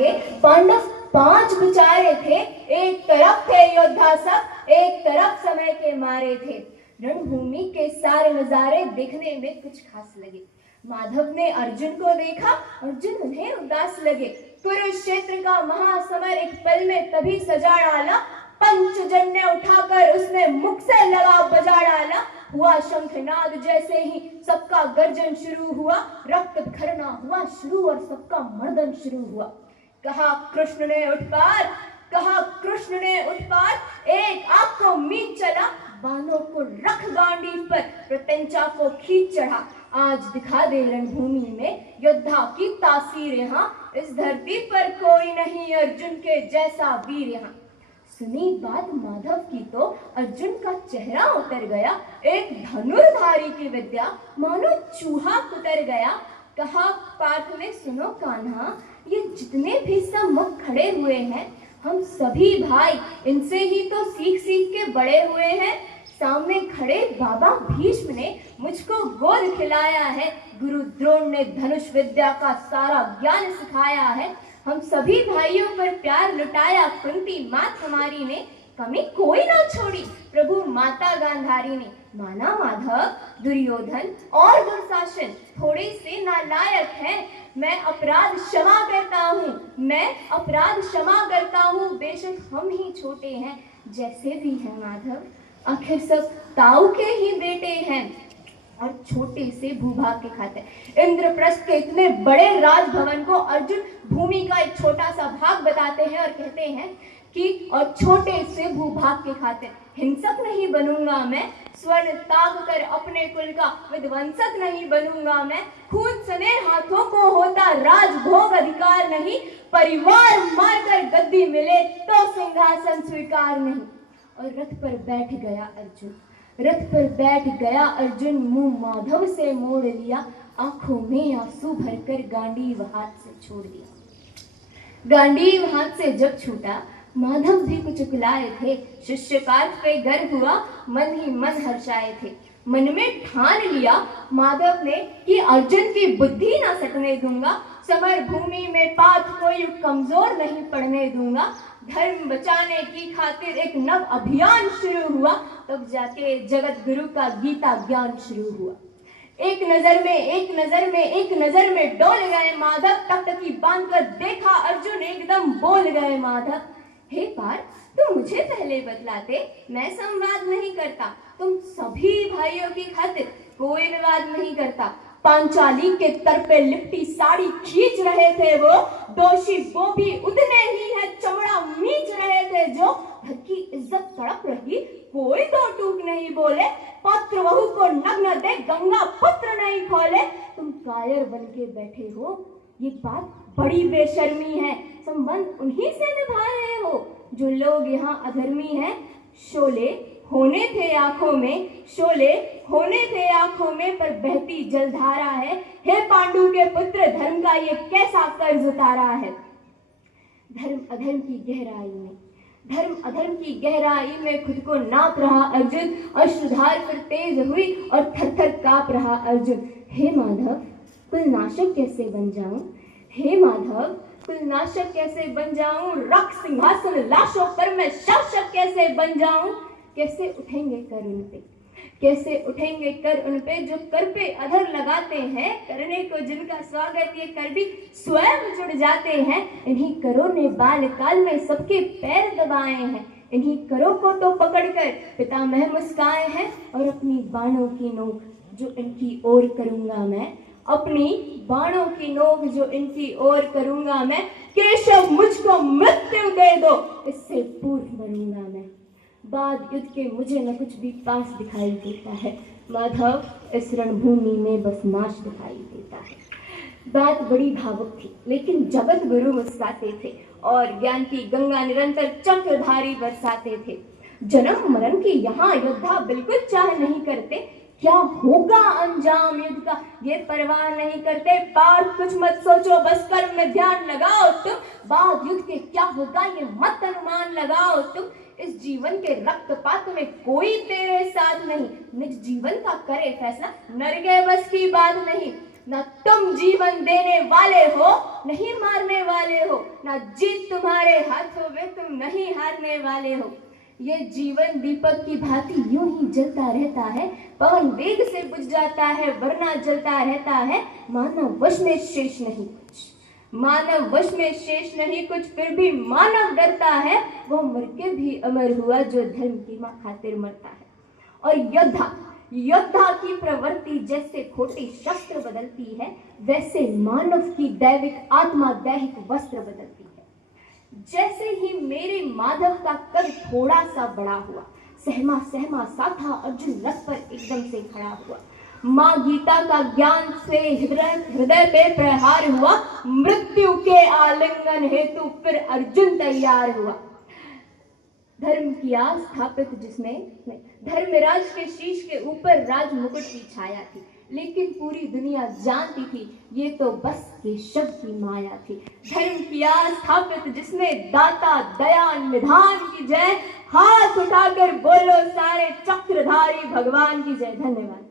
के पांडव 5 बेचारे थे। एक तरफ थे योद्धा सब, एक तरफ समय के मारे थे। रणभूमि के सारे नजारे देखने में कुछ खास लगे। माधव ने अर्जुन को देखा, अर्जुन उन्हें उदास लगे। कुरुक्षेत्र का महासमर एक पल में तभी सजा डाला। पंचजन्य उठाकर उसने मुख से लगा बजा डाला। हुआ शंखनाद जैसे ही सबका गर्जन शुरू हुआ। रक्त खरना हुआ शुरू और सबका मर्दन शुरू हुआ। कहा कृष्ण ने उठ पार, कहा कृष्ण ने उठ पार। एक आग को मीट चला, बाणों को रख गांडी पर, प्रत्यंचा को खींच चढ़ा। आज दिखा दे रणभूमि में योद्धा की तासीर यहाँ। इस धरती पर कोई नहीं अर्जुन के जैसा वीर यहाँ। सुनी बात माधव की तो अर्जुन का चेहरा उतर गया। एक धनुर्धारी की विद्या मानो चूहा कुतर गया। कहा पार्थ ने सुनो कान्हा, ये जितने भी सब मुख खड़े हुए हैं हम सभी भाई, इनसे ही तो सीख सीख के बड़े हुए हैं। सामने खड़े बाबा भीष्म ने मुझको गोद खिलाया है। गुरु द्रोण ने धनुष विद्या का सारा ज्ञान सिखाया है। हम सभी भाइयों पर प्यार लुटाया, कुंती मात हमारी ने कमी कोई ना छोड़ी, प्रभु माता गांधारी ने। माना माधव दुर्योधन और दुर्शासन थोड़े से नालायक हैं। मैं अपराध क्षमा करता हूँ, मैं अपराध क्षमा करता हूँ। बेशक हम ही छोटे हैं, जैसे भी हैं माधव, आखिर सब ताऊ के ही बेटे हैं और छोटे से भूभाग के खाते। इंद्रप्रस्थ के इतने बड़े राजभवन को अर्जुन भूमि का एक छोटा सा भाग बताते हैं और कहते हैं कि और छोटे से भूभाग के खाते। हिंसक नहीं बनूंगा मैं, स्वर्ण ताग कर अपने कुल का विध्वंसक नहीं बनूंगा मैं। खून सने हाथों को होता राजभोग अधिकार नहीं, परिवार मारकर गद्दी मिले तो सिंहासन स्वीकार नहीं। और रथ पर बैठ गया अर्जुन, रथ पर बैठ गया अर्जुन, मुंह माधव से मोड़ लिया। आंखों में आंसू भरकर गांडीव हाथ से छोड़ दिया। गांडीव हाथ से जब छूटा माधव भी कुछ उकलाए थे। शिष्य पार्थ पे गर्व हुआ, मन ही मन हर्षाए थे। मन में ठान लिया माधव ने कि अर्जुन की बुद्धि ना सकने दूंगा। समर भूमि में पार्थ को यूं कमजोर नहीं पड़ने दूंगा। धर्म बचाने की खातिर एक नव अभियान शुरू हुआ। तब जाके जगत गुरु का गीता ज्ञान शुरू हुआ। एक नजर में, एक नजर में, एक नजर में डोल गए माधव। टकटकी बांधकर देखा अर्जुन, एकदम बोल गए माधव। हे पार्थ, तुम मुझे पहले बतलाते, मैं संवाद नहीं करता। तुम सभी भाइयों की खातिर कोई विवाद नहीं करता। पांचाली के तर पे लिपटी साड़ी खींच रहे थे वो, दोषी वो भी उतने ही है, चमड़ा मीच रहे थे जो। घर की इज्जत तड़प रही, कोई दो टूक नहीं बोले। पत्र वहू को नग्न दे, गंगा पुत्र नहीं खोले। तुम कायर बन के बैठे हो, ये बात बड़ी बेशर्मी है। संबंध उन्हीं से निभा रहे हो जो लोग यहाँ अधर्मी हैं। शोले होने थे आंखों में, शोले होने थे आंखों में, पर बहती जलधारा है। हे पांडु के पुत्र, धर्म का ये कैसा कर्ज उतारा है। धर्म अधर्म की गहराई में, धर्म अधर्म की गहराई में खुद को नाप रहा अर्जुन। अश्रुधार फिर तेज हुई और थर थर कांप रहा अर्जुन। हे माधव, कुलनाशक कैसे बन जाऊं, हे माधव कुलनाशक कैसे बन जाऊं। रख सिंहासन लाशों पर मैं शासक कैसे बन जाऊं। कैसे उठेंगे कर उन पे, कैसे उठेंगे कर उन पे जो कर पे अधर लगाते हैं। करने को जिनका स्वागत ये कर भी स्वयं जुड़ जाते हैं। इन्हीं करों ने बाल काल में सबके पैर दबाए हैं। इन्हीं करों को तो पकड़कर पितामह मुस्काए हैं। और अपनी बाणों की नोक जो इनकी ओर करूंगा मैं, अपनी बाणों की नोक जो इनकी ओर करूंगा मैं। केशव मुझको मृत्यु दे दो, इससे पूर्व मरूंगा मैं। बाद युद्ध के मुझे न कुछ भी पास दिखाई देता है माधव, इस रणभूमि में बस नाश दिखाई देता है। बात बड़ी भावुक थी, लेकिन जगत गुरु मुस्कुराते थे और ज्ञान की गंगा निरंतर चक्रधारी बरसाते थे। जन्म मरण की यहाँ योद्धा बिल्कुल चाह नहीं करते, क्या होगा अंजाम युद्ध का ये परवाह नहीं करते। पार्थ कुछ मत सोचो, बस कर्म में ध्यान लगाओ तुम। बाद युद्ध के क्या होगा ये मत अनुमान लगाओ तुम। इस जीवन के रक्तपात में कोई तेरे साथ नहीं, निज जीवन का करे फैसला, नर के बस की बात नहीं। ना तुम जीवन देने वाले हो, नहीं मारने वाले हो, ना जीत तुम्हारे हाथों में, तुम नहीं हारने वाले हो। ये जीवन दीपक की भांति यूं ही जलता रहता है, पवन वेग से बुझ जाता है वरना जलता रहता है। मानव वश में शेष नहीं कुछ, मानव वश में शेष नहीं कुछ, फिर भी मानव डरता है। वो मर के भी अमर हुआ जो धर्म की खातिर मरता है। और योद्धा की प्रवृत्ति जैसे खोटी शस्त्र बदलती है, वैसे मानव की दैविक आत्मा दैहिक वस्त्र बदलती है। जैसे ही मेरे माधव का कद थोड़ा सा बड़ा हुआ, सहमा सहमा सा था अर्जुन रथ पर एकदम से खड़ा हुआ। माँ गीता का ज्ञान से हृदय पे प्रहार हुआ, मृत्यु के आलिंगन हेतु फिर अर्जुन तैयार हुआ। धर्म की आस स्थापित जिसने, धर्मराज के शीश के ऊपर राज मुकुट की छाया थी, लेकिन पूरी दुनिया जानती थी ये तो बस केशव की माया थी। धर्म की आस स्थापित जिसने, दाता दया निधान की जय। हाथ उठाकर बोलो सारे, चक्रधारी भगवान की जय। धन्यवाद।